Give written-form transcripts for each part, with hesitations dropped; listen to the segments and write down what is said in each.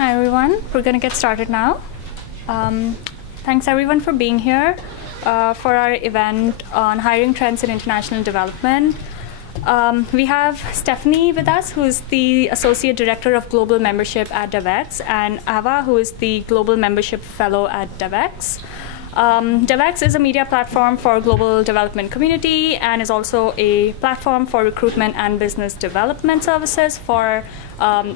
Hi everyone, we're going to get started now. Thanks everyone for being here for our event on hiring trends in international development. We have Stephanie with us, who is the Associate Director of Global Membership at Devex, and Ava, who is the Global Membership Fellow at Devex. Devex is a media platform for global development community and is also a platform for recruitment and business development services for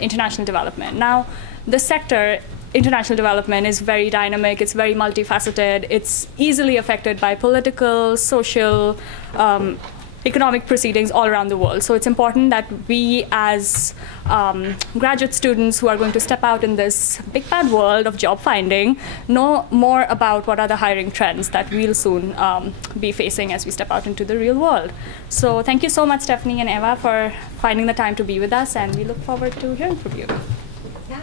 international development. Now, the sector, international development, is very dynamic, it's very multifaceted, it's easily affected by political, social, economic proceedings all around the world. So it's important that we as graduate students who are going to step out in this big bad world of job finding know more about what are the hiring trends that we'll soon be facing as we step out into the real world. So thank you so much, Stephanie and Eva, for finding the time to be with us, and we look forward to hearing from you. Yeah.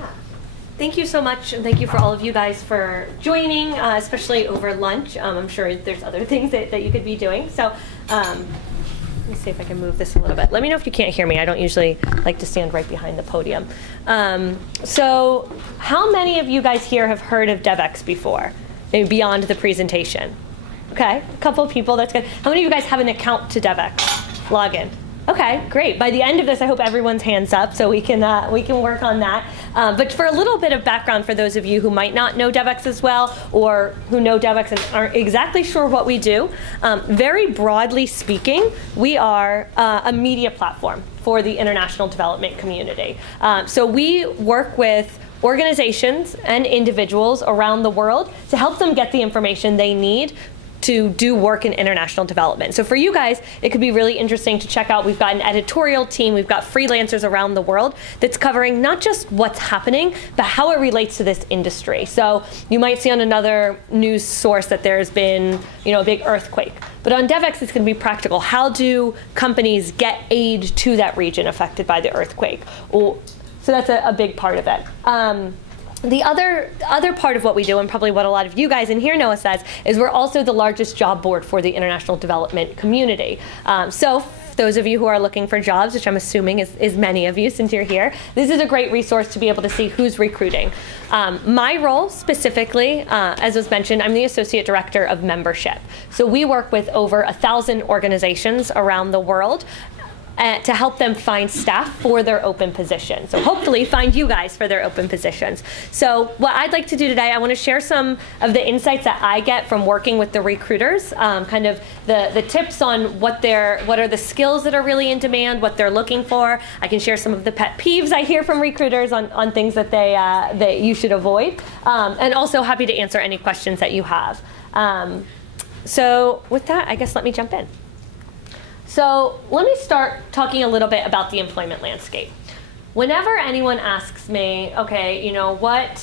Thank you so much, and thank you for all of you guys for joining, especially over lunch. I'm sure there's other things that you could be doing. So. Let me see if I can move this a little bit. Let me know if you can't hear me. I don't usually like to stand right behind the podium. So how many of you guys here have heard of Devex before, maybe beyond the presentation? Okay, a couple of people, that's good. How many of you guys have an account to Devex? Login. Okay, great. By the end of this, I hope everyone's hands up so we can work on that. But for a little bit of background for those of you who might not know Devex as well, or who know Devex and aren't exactly sure what we do, very broadly speaking, we are a media platform for the international development community. So we work with organizations and individuals around the world to help them get the information they need to do work in international development. So for you guys, it could be really interesting to check out. We've got an editorial team, we've got freelancers around the world that's covering not just what's happening, but how it relates to this industry. So you might see on another news source that there's been, a big earthquake. But on Devex, it's going to be practical. How do companies get aid to that region affected by the earthquake? So that's a big part of it. The other part of what we do, and probably what a lot of you guys in here know us as, is we're also the largest job board for the international development community. So those of you who are looking for jobs, which I'm assuming is many of you since you're here, this is a great resource to be able to see who's recruiting. My role specifically, as was mentioned, I'm the Associate Director of Membership. So we work with over 1,000 organizations around the world to help them find staff for their open positions. So hopefully find you guys for their open positions. So what I'd like to do today, I want to share some of the insights that I get from working with the recruiters, kind of the tips on what are the skills that are really in demand, what they're looking for. I can share some of the pet peeves I hear from recruiters on things that that you should avoid, and also happy to answer any questions that you have. So with that, I guess let me jump in. So let me start talking a little bit about the employment landscape. Whenever anyone asks me, okay, where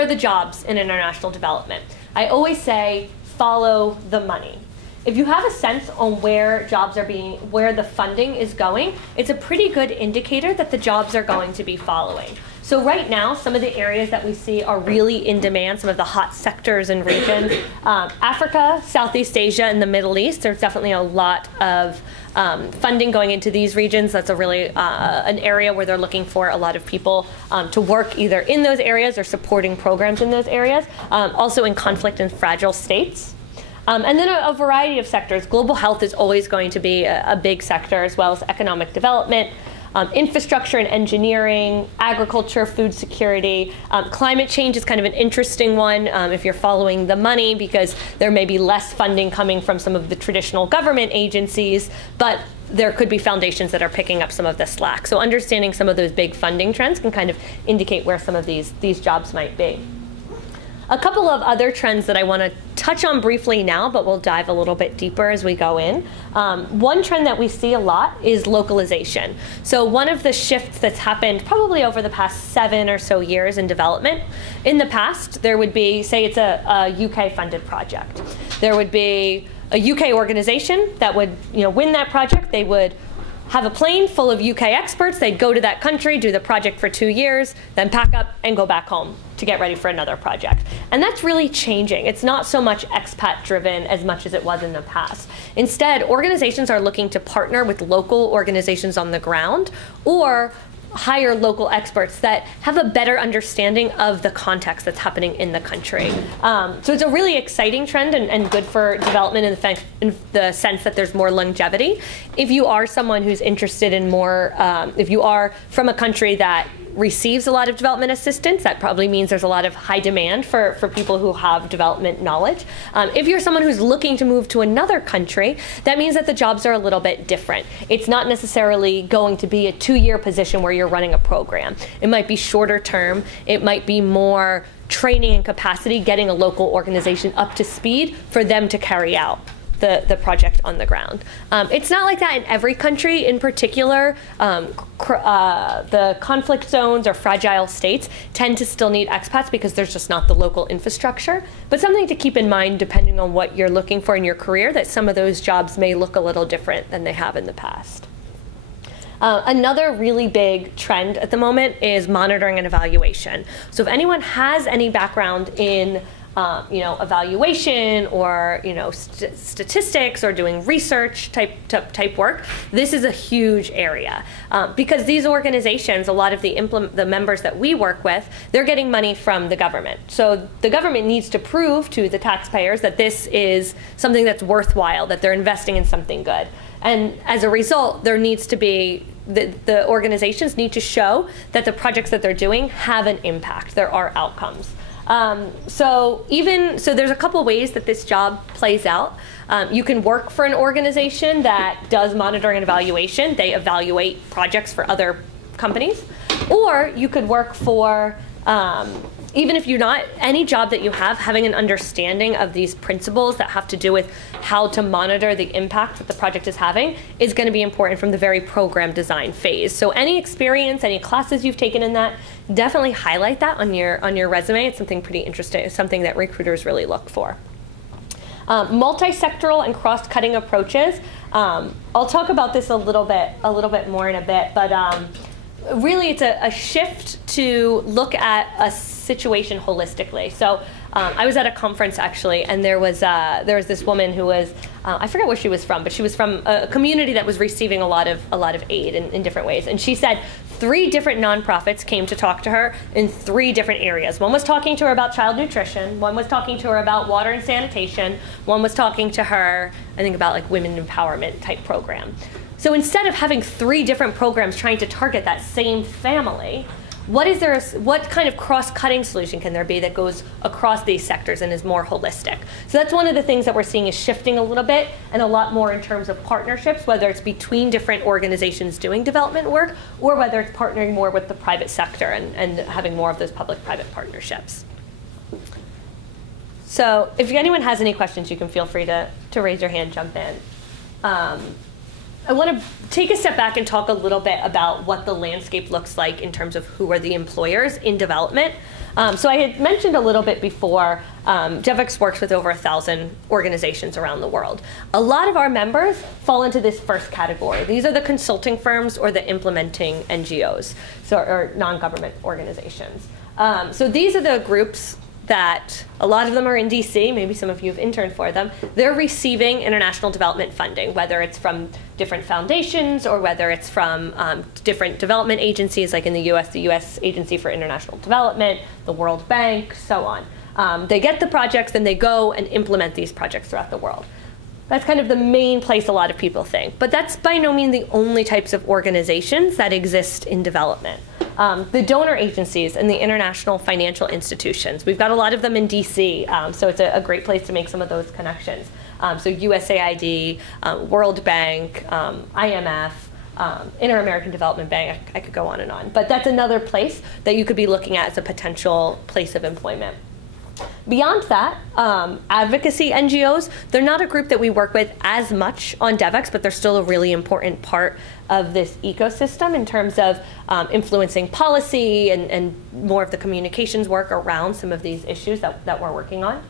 are the jobs in international development? I always say, follow the money. If you have a sense on where where the funding is going, it's a pretty good indicator that the jobs are going to be following. So right now, some of the areas that we see are really in demand, some of the hot sectors and regions. Africa, Southeast Asia, and the Middle East, there's definitely a lot of funding going into these regions. That's a really an area where they're looking for a lot of people to work either in those areas or supporting programs in those areas, also in conflict and fragile states. And then a variety of sectors. Global health is always going to be a big sector, as well as economic development. Infrastructure and engineering, agriculture, food security. Climate change is kind of an interesting one if you're following the money, because there may be less funding coming from some of the traditional government agencies, but there could be foundations that are picking up some of the slack. So understanding some of those big funding trends can kind of indicate where some of these jobs might be. A couple of other trends that I want to touch on briefly now, but we'll dive a little bit deeper as we go in. One trend that we see a lot is localization. So one of the shifts that's happened probably over the past 7 or so years in development, in the past, there would be, say it's a UK-funded project. There would be a UK organization that would win that project. They would have a plane full of UK experts. They'd go to that country, do the project for 2 years, then pack up and go back home to get ready for another project. And that's really changing. It's not so much expat driven as much as it was in the past. Instead, organizations are looking to partner with local organizations on the ground, or hire local experts that have a better understanding of the context that's happening in the country. So it's a really exciting trend and good for development in the sense that there's more longevity. If you are someone who's interested in more, if you are from a country that receives a lot of development assistance, that probably means there's a lot of high demand for people who have development knowledge. If you're someone who's looking to move to another country, that means that the jobs are a little bit different. It's not necessarily going to be a 2-year position where you're running a program. It might be shorter term. It might be more training and capacity, getting a local organization up to speed for them to carry out the project on the ground. It's not like that in every country. In particular, the conflict zones or fragile states tend to still need expats because there's just not the local infrastructure. But something to keep in mind, depending on what you're looking for in your career, that some of those jobs may look a little different than they have in the past. Another really big trend at the moment is monitoring and evaluation. So if anyone has any background in evaluation or statistics or doing research type work, this is a huge area because these organizations, a lot of the members that we work with, they're getting money from the government. So the government needs to prove to the taxpayers that this is something that's worthwhile, that they're investing in something good. And as a result, there needs to be the organizations need to show that the projects that they're doing have an impact. There are outcomes. So there's a couple ways that this job plays out. You can work for an organization that does monitoring and evaluation. They evaluate projects for other companies. Or you could work for, even if you're not, any job that you have, having an understanding of these principles that have to do with how to monitor the impact that the project is having is going to be important from the very program design phase. So any experience, any classes you've taken in that, definitely highlight that on your resume. It's something pretty interesting. It's something that recruiters really look for. Multi-sectoral and cross-cutting approaches. I'll talk about this a little bit more in a bit, but really it's a shift to look at a situation holistically. So I was at a conference actually, and there was this woman who was I forget where she was from, but she was from a community that was receiving a lot of aid in different ways. And she said 3 different nonprofits came to talk to her in 3 different areas. One was talking to her about child nutrition. One was talking to her about water and sanitation. One was talking to her, I think, about like women empowerment type program. So instead of having 3 different programs trying to target that same family, what kind of cross-cutting solution can there be that goes across these sectors and is more holistic? So that's one of the things that we're seeing is shifting a little bit and a lot more in terms of partnerships, whether it's between different organizations doing development work or whether it's partnering more with the private sector and having more of those public-private partnerships. So if anyone has any questions, you can feel free to raise your hand, jump in. I want to take a step back and talk a little bit about what the landscape looks like in terms of who are the employers in development. So I had mentioned a little bit before, Devex works with over 1,000 organizations around the world. A lot of our members fall into this first category. These are the consulting firms or the implementing NGOs, or non-government organizations. So these are the groups that a lot of them are in DC, maybe some of you have interned for them. They're receiving international development funding, whether it's from different foundations or whether it's from different development agencies, like in the US Agency for International Development, the World Bank, so on. They get the projects, then they go and implement these projects throughout the world. That's kind of the main place a lot of people think. But that's by no means the only types of organizations that exist in development. The donor agencies and the international financial institutions. We've got a lot of them in DC, so it's a great place to make some of those connections. So USAID, World Bank, IMF, Inter-American Development Bank, I could go on and on. But that's another place that you could be looking at as a potential place of employment. Beyond that, advocacy NGOs, they're not a group that we work with as much on Devex, but they're still a really important part of this ecosystem in terms of influencing policy and more of the communications work around some of these issues that we're working on.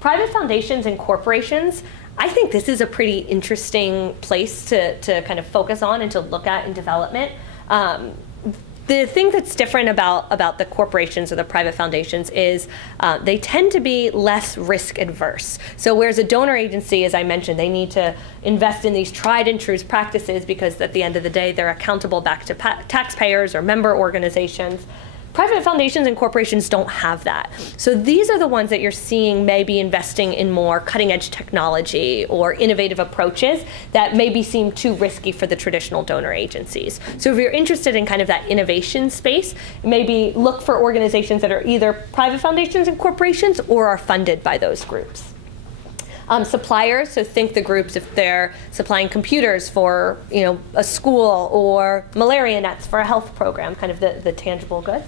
Private foundations and corporations, I think this is a pretty interesting place to kind of focus on and to look at in development. The thing that's different about the corporations or the private foundations is they tend to be less risk adverse. So whereas a donor agency, as I mentioned, they need to invest in these tried and true practices because at the end of the day, they're accountable back to taxpayers or member organizations. Private foundations and corporations don't have that. So these are the ones that you're seeing maybe investing in more cutting edge technology or innovative approaches that maybe seem too risky for the traditional donor agencies. So if you're interested in kind of that innovation space, maybe look for organizations that are either private foundations and corporations or are funded by those groups. Suppliers, so think the groups if they're supplying computers for a school or malaria nets for a health program, kind of the tangible goods.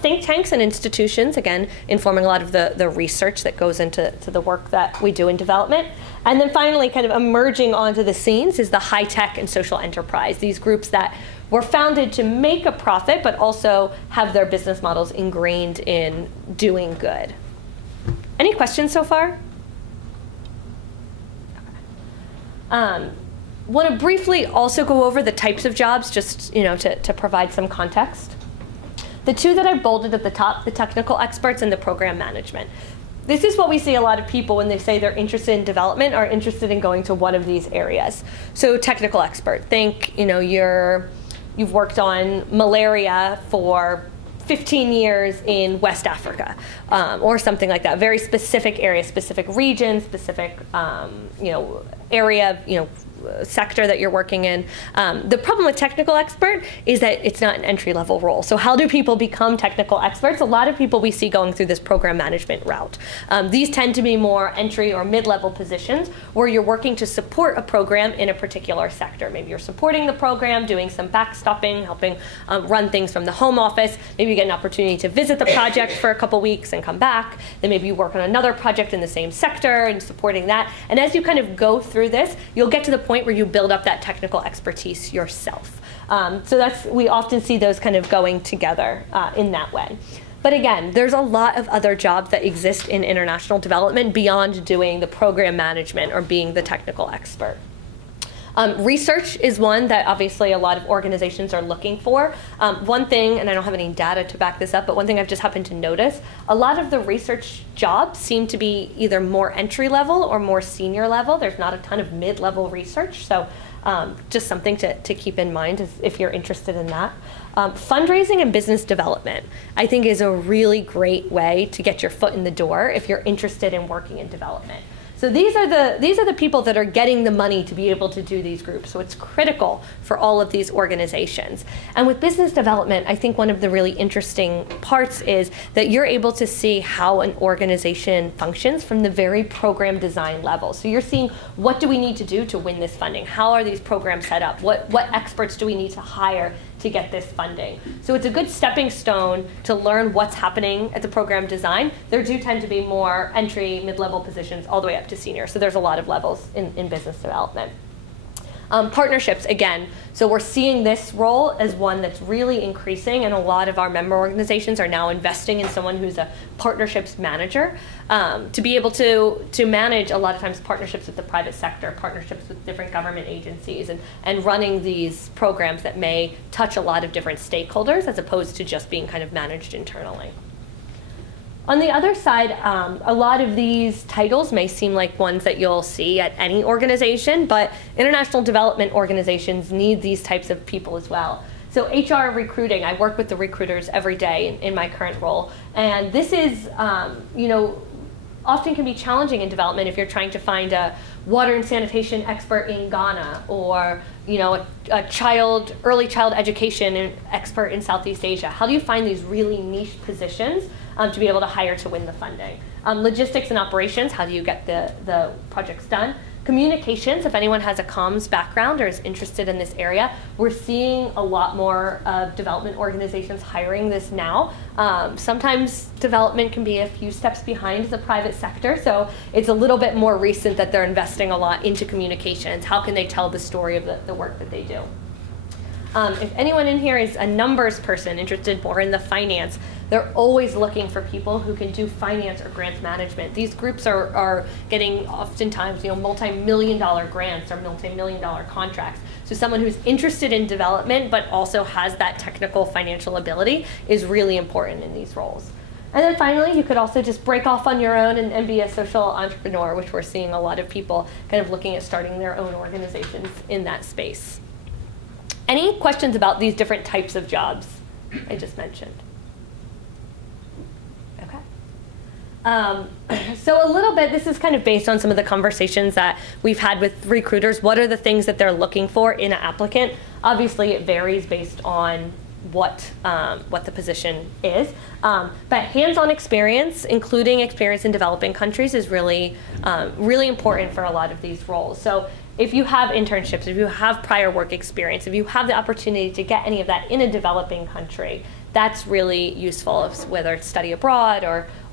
Think tanks and institutions, again, informing a lot of the research that goes into the work that we do in development. And then finally, kind of emerging onto the scenes is the high-tech and social enterprise, these groups that were founded to make a profit, but also have their business models ingrained in doing good. Any questions so far? Want to briefly also go over the types of jobs, just to provide some context. The two that I bolded at the top, the technical experts and the program management. This is what we see a lot of people when they say they're interested in development are interested in going to one of these areas. So technical expert, think you've worked on malaria for 15 years in West Africa, or something like that. Very specific area, specific region, specific area, sector that you're working in. The problem with technical expert is that it's not an entry-level role. So how do people become technical experts? A lot of people we see going through this program management route. These tend to be more entry or mid-level positions where you're working to support a program in a particular sector. Maybe you're supporting the program, doing some backstopping, helping run things from the home office. Maybe you get an opportunity to visit the project for a couple weeks and come back. Then maybe you work on another project in the same sector and supporting that. And as you kind of go through this, you'll get to the point where you build up that technical expertise yourself. So we often see those kind of going together in that way. But again, there's a lot of other jobs that exist in international development beyond doing the program management or being the technical expert. Research is one that obviously a lot of organizations are looking for. One thing, and I don't have any data to back this up, but one thing I've just happened to notice, a lot of the research jobs seem to be either more entry level or more senior level. There's not a ton of mid-level research, so just something to keep in mind if you're interested in that. Fundraising and business development, I think, is a really great way to get your foot in the door if you're interested in working in development. So these are the people that are getting the money to be able to do these groups. So it's critical for all of these organizations. And with business development, I think one of the really interesting parts is that you're able to see how an organization functions from the very program design level. So you're seeing, what do we need to do to win this funding? How are these programs set up? What experts do we need to hire to get this funding? So it's a good stepping stone to learn what's happening at the program design. There do tend to be more entry, mid-level positions all the way up to senior. So there's a lot of levels in business development. Partnerships, again, so we're seeing this role as one that's really increasing, and a lot of our member organizations are now investing in someone who's a partnerships manager to be able to manage a lot of times partnerships with the private sector, partnerships with different government agencies, and running these programs that may touch a lot of different stakeholders as opposed to just being kind of managed internally. On the other side, a lot of these titles may seem like ones that you'll see at any organization, but international development organizations need these types of people as well. So HR recruiting, I work with the recruiters every day in my current role, and this is, often can be challenging in development if you're trying to find a water and sanitation expert in Ghana, or a early child education expert in Southeast Asia. How do you find these really niche positions to be able to hire to win the funding? Logistics and operations, how do you get the projects done? Communications, if anyone has a comms background or is interested in this area, we're seeing a lot more of development organizations hiring this now. Sometimes development can be a few steps behind the private sector, so it's a little bit more recent that they're investing a lot into communications. How can they tell the story of the work that they do? If anyone in here is a numbers person interested more in the finance, they're always looking for people who can do finance or grants management. These groups are getting oftentimes, multi-million-dollar grants or multi-million-dollar contracts. So someone who's interested in development but also has that technical financial ability is really important in these roles. And then finally, you could also just break off on your own and be a social entrepreneur, which we're seeing a lot of people kind of looking at starting their own organizations in that space. Any questions about these different types of jobs I just mentioned? Okay. So a little bit, this is kind of based on some of the conversations that we've had with recruiters. What are the things that they're looking for in an applicant? Obviously, it varies based on what the position is. But hands-on experience, including experience in developing countries, is really, really important for a lot of these roles. So if you have internships, if you have prior work experience, if you have the opportunity to get any of that in a developing country, that's really useful, whether it's study abroad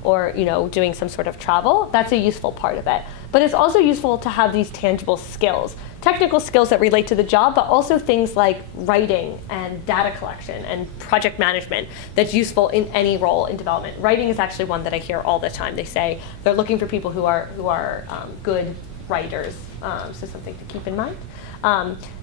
or doing some sort of travel. That's a useful part of it. But it's also useful to have these tangible skills. Technical skills that relate to the job, but also things like writing and data collection and project management that's useful in any role in development. Writing is actually one that I hear all the time. They say they're looking for people who are good writers, so something to keep in mind.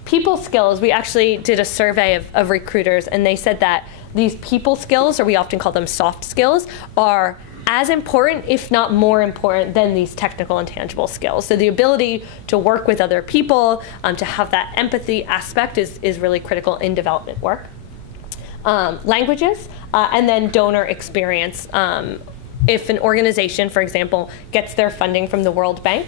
People skills, we actually did a survey of recruiters, and they said that these people skills, or we often call them soft skills, are as important, if not more important, than these technical and tangible skills. So the ability to work with other people, to have that empathy aspect is really critical in development work. Languages, and then donor experience. If an organization, for example, gets their funding from the World Bank,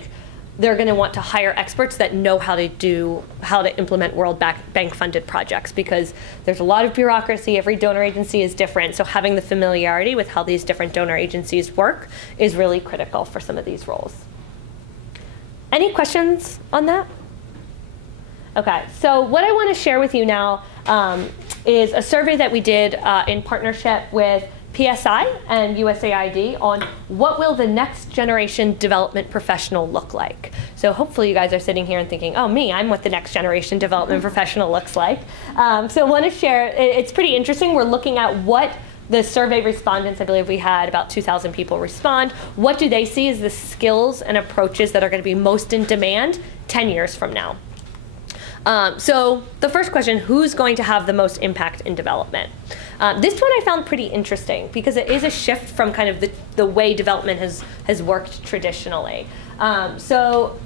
they're going to want to hire experts that know how to implement World Bank funded projects, because there's a lot of bureaucracy. Every donor agency is different. So having the familiarity with how these different donor agencies work is really critical for some of these roles. Any questions on that? Okay, so what I want to share with you now is a survey that we did in partnership with PSI and USAID on what will the next generation development professional look like. So hopefully you guys are sitting here and thinking, oh, I'm what the next generation development professional looks like. So I want to share, it's pretty interesting. We're looking at what the survey respondents, I believe we had about 2,000 people respond. What do they see as the skills and approaches that are going to be most in demand 10 years from now? So the first question, who's going to have the most impact in development? This one I found pretty interesting because it is a shift from kind of the way development has worked traditionally. So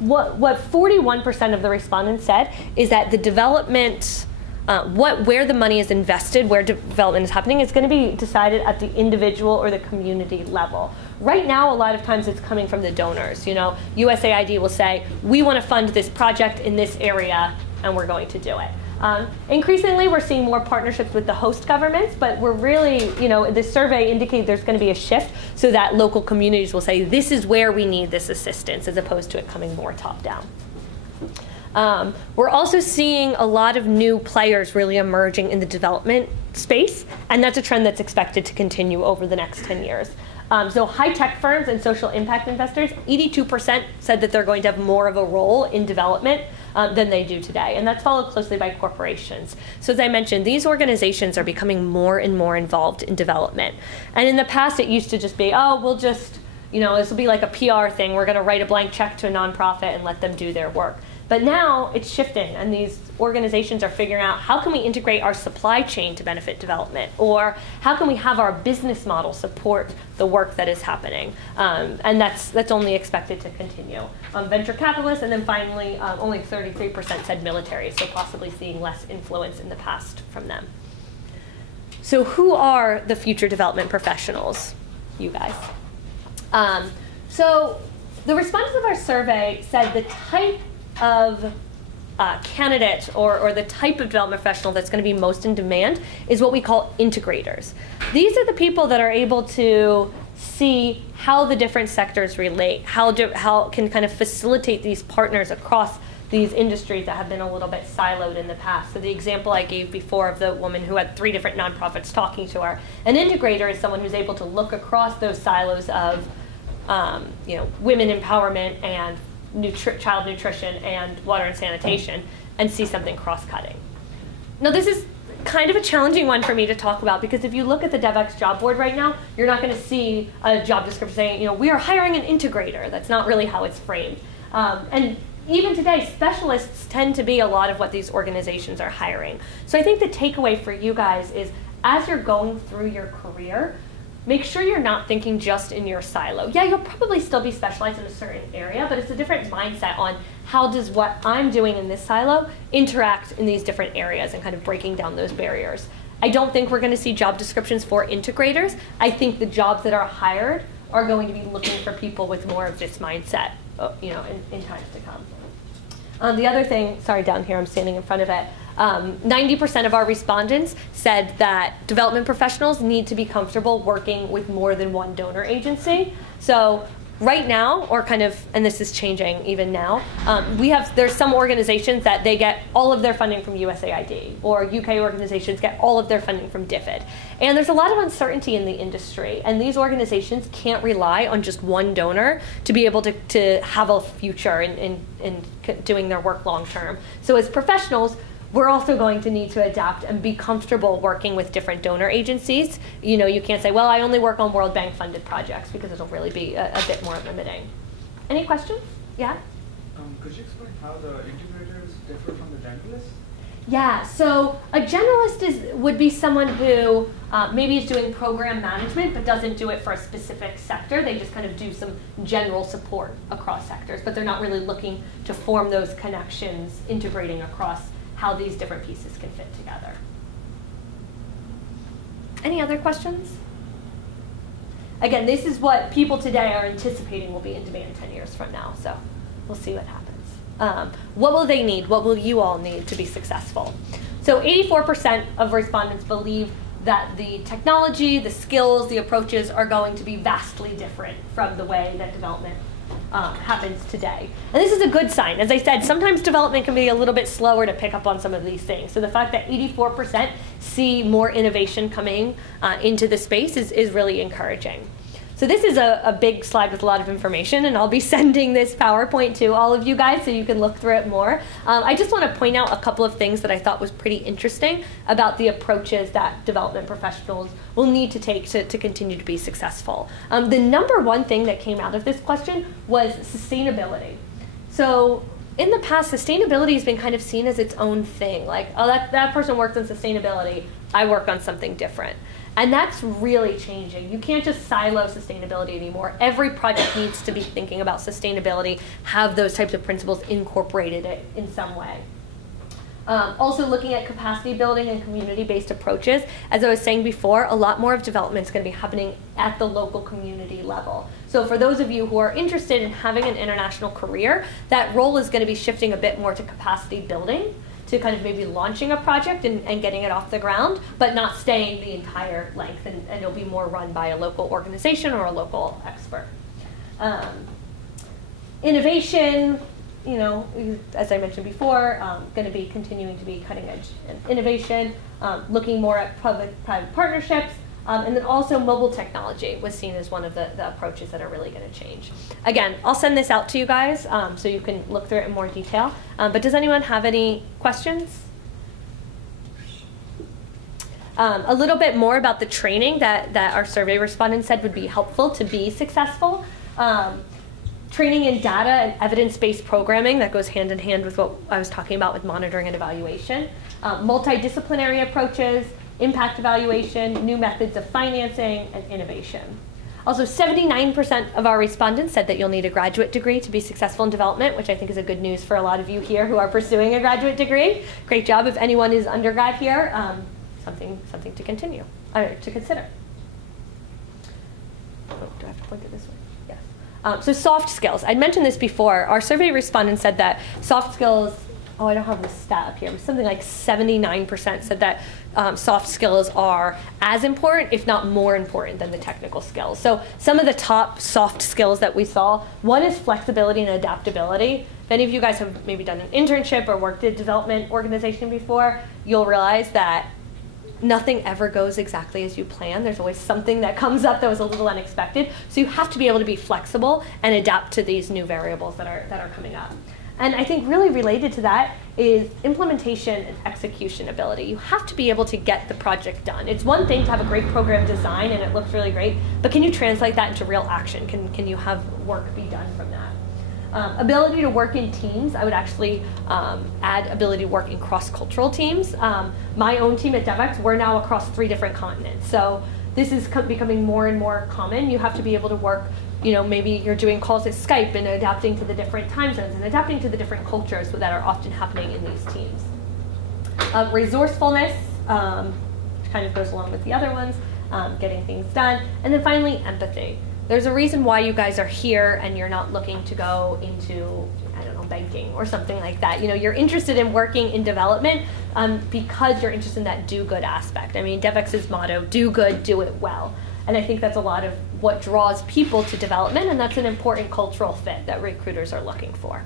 what 41% of the respondents said is that the development, where the money is invested, where development is happening, is going to be decided at the individual or the community level. Right now, a lot of times it's coming from the donors. USAID will say, we want to fund this project in this area, and we're going to do it. Increasingly, we're seeing more partnerships with the host governments, but we're really, this survey indicates there's going to be a shift so that local communities will say, this is where we need this assistance, as opposed to it coming more top-down. We're also seeing a lot of new players really emerging in the development space, and that's a trend that's expected to continue over the next 10 years. So high-tech firms and social impact investors, 82% said that they're going to have more of a role in development than they do today, and that's followed closely by corporations. So as I mentioned, these organizations are becoming more and more involved in development. And in the past, it used to just be, oh, we'll just, this will be like a PR thing. We're going to write a blank check to a nonprofit and let them do their work. But now it's shifting, and these organizations are figuring out, how can we integrate our supply chain to benefit development? Or how can we have our business model support the work that is happening? And that's only expected to continue. Venture capitalists, and then finally, only 33% said military, so possibly seeing less influence in the past from them. So who are the future development professionals? You guys. So the respondents of our survey said the type of candidate or the type of development professional that's going to be most in demand is what we call integrators. These are the people that are able to see how the different sectors relate, how can kind of facilitate these partners across these industries that have been a little bit siloed in the past. So the example I gave before of the woman who had 3 different nonprofits talking to her, an integrator is someone who's able to look across those silos of women empowerment and child nutrition and water and sanitation and see something cross-cutting. Now this is kind of a challenging one for me to talk about, because if you look at the Devex job board right now, you're not going to see a job description saying, you know, we are hiring an integrator. That's not really how it's framed. And even today, specialists tend to be a lot of what these organizations are hiring. So I think the takeaway for you guys is, as you're going through your career, make sure you're not thinking just in your silo. Yeah, you'll probably still be specialized in a certain area, but it's a different mindset on how does what I'm doing in this silo interact in these different areas, and kind of breaking down those barriers. I don't think we're going to see job descriptions for integrators. I think the jobs that are hired are going to be looking for people with more of this mindset, you know, in times to come. The other thing, sorry, down here, I'm standing in front of it. 90% of our respondents said that development professionals need to be comfortable working with more than one donor agency. So right now, or kind of, and this is changing even now, there's some organizations that they get all of their funding from USAID, or UK organizations get all of their funding from DFID. And there's a lot of uncertainty in the industry, and these organizations can't rely on just one donor to be able to have a future in doing their work long term. So as professionals, we're also going to need to adapt and be comfortable working with different donor agencies. You know, you can't say, well, I only work on World Bank funded projects, because it'll really be a bit more limiting. Any questions? Yeah? Could you explain how the integrators differ from the generalists? Yeah, so a generalist would be someone who maybe is doing program management but doesn't do it for a specific sector. They just kind of do some general support across sectors, but they're not really looking to form those connections, integrating across how these different pieces can fit together. Any other questions? Again, this is what people today are anticipating will be in demand 10 years from now, so we'll see what happens. What will they need? What will you all need to be successful? So 84% of respondents believe that the technology, the skills, the approaches are going to be vastly different from the way that development happens today. And this is a good sign. As I said, sometimes development can be a little bit slower to pick up on some of these things. So the fact that 84% see more innovation coming into the space is really encouraging. So this is a big slide with a lot of information, and I'll be sending this PowerPoint to all of you guys so you can look through it more. I just want to point out a couple of things that I thought was pretty interesting about the approaches that development professionals will need to take to continue to be successful. The number one thing that came out of this question was sustainability. So in the past, sustainability has been kind of seen as its own thing. Like, oh, that person works on sustainability, I work on something different. And that's really changing. You can't just silo sustainability anymore. Every project needs to be thinking about sustainability, have those types of principles incorporated in some way. Also looking at capacity building and community-based approaches. As I was saying before, a lot more of development is going to be happening at the local community level. So for those of you who are interested in having an international career, that role is going to be shifting a bit more to capacity building, to kind of maybe launching a project and getting it off the ground, but not staying the entire length, and it'll be more run by a local organization or a local expert. Innovation, you know, as I mentioned before, going to be continuing to be cutting edge innovation, looking more at public-private partnerships, and then also mobile technology was seen as one of the approaches that are really going to change. Again, I'll send this out to you guys so you can look through it in more detail. But does anyone have any questions? A little bit more about the training that our survey respondents said would be helpful to be successful. Training in data and evidence-based programming, that goes hand in hand with what I was talking about with monitoring and evaluation. Multidisciplinary approaches, impact evaluation, new methods of financing, and innovation. Also, 79% of our respondents said that you'll need a graduate degree to be successful in development, which I think is a good news for a lot of you here who are pursuing a graduate degree. Great job. If anyone is undergrad here, something to continue, or to consider. Oh, do I have to point it this way? Yes. So soft skills. I'd mentioned this before. Our survey respondents said that soft skills, oh, I don't have the stat up here, but something like 79% said that soft skills are as important, if not more important, than the technical skills. So some of the top soft skills that we saw, one is flexibility and adaptability. If any of you guys have maybe done an internship or worked at a development organization before, you'll realize that nothing ever goes exactly as you plan. There's always something that comes up that was a little unexpected. So you have to be able to be flexible and adapt to these new variables that are coming up. And I think really related to that is implementation and execution ability. You have to be able to get the project done. It's one thing to have a great program design and it looks really great, but can you translate that into real action? Can you have work be done from that? Ability to work in teams, I would actually add ability to work in cross-cultural teams. My own team at Devex, we're now across 3 different continents. So this is becoming more and more common. You have to be able to work, maybe you're doing calls at Skype and adapting to the different time zones and adapting to the different cultures that are often happening in these teams. Resourcefulness, which kind of goes along with the other ones, getting things done. And then finally, empathy. There's a reason why you guys are here and you're not looking to go into, I don't know, banking or something like that. You're interested in working in development because you're interested in that do good aspect. I mean, Devex's motto, do good, do it well. And I think that's a lot of what draws people to development, and that's an important cultural fit that recruiters are looking for.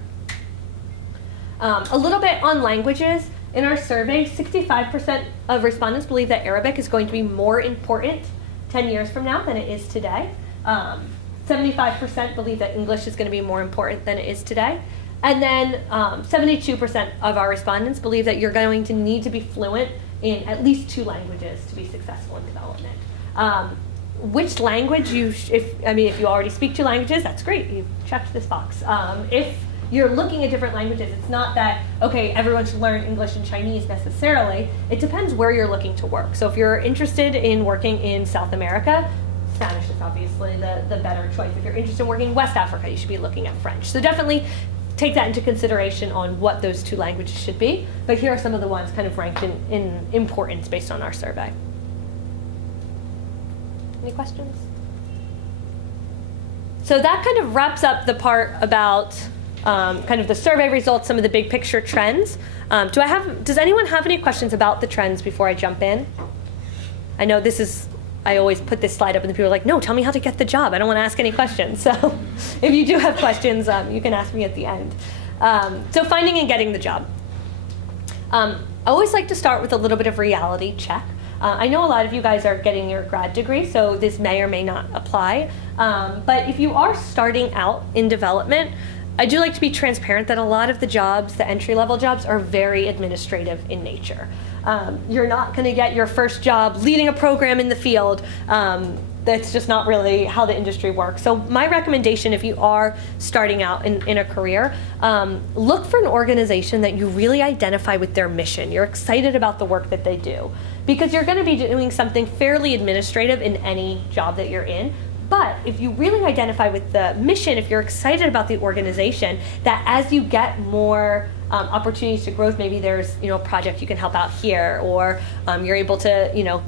A little bit on languages. In our survey, 65% of respondents believe that Arabic is going to be more important 10 years from now than it is today. 75% believe that English is going to be more important than it is today. And then 72% of our respondents believe that you're going to need to be fluent in at least 2 languages to be successful in development. Which language if you already speak 2 languages, that's great. You've checked this box. If you're looking at different languages, it's not that, okay, everyone should learn English and Chinese necessarily. It depends where you're looking to work. So if you're interested in working in South America, Spanish is obviously the better choice. If you're interested in working in West Africa, you should be looking at French. So definitely take that into consideration on what those 2 languages should be. But here are some of the ones kind of ranked in importance based on our survey. Any questions? So that kind of wraps up the part about kind of the survey results, some of the big picture trends. Does anyone have any questions about the trends before I jump in? I know I always put this slide up and the people are like, no, tell me how to get the job. I don't want to ask any questions. So if you do have questions, you can ask me at the end. So finding and getting the job. I always like to start with a little bit of reality check. I know a lot of you guys are getting your grad degree, so this may or may not apply. But if you are starting out in development, I do like to be transparent that a lot of the jobs, the entry-level jobs, are very administrative in nature. You're not going to get your first job leading a program in the field. That's just not really how the industry works. So my recommendation, if you are starting out in a career, look for an organization that you really identify with their mission. You're excited about the work that they do. Because you're going to be doing something fairly administrative in any job that you're in. But if you really identify with the mission, if you're excited about the organization, that as you get more opportunities to growth, maybe there's a project you can help out here, or you're able to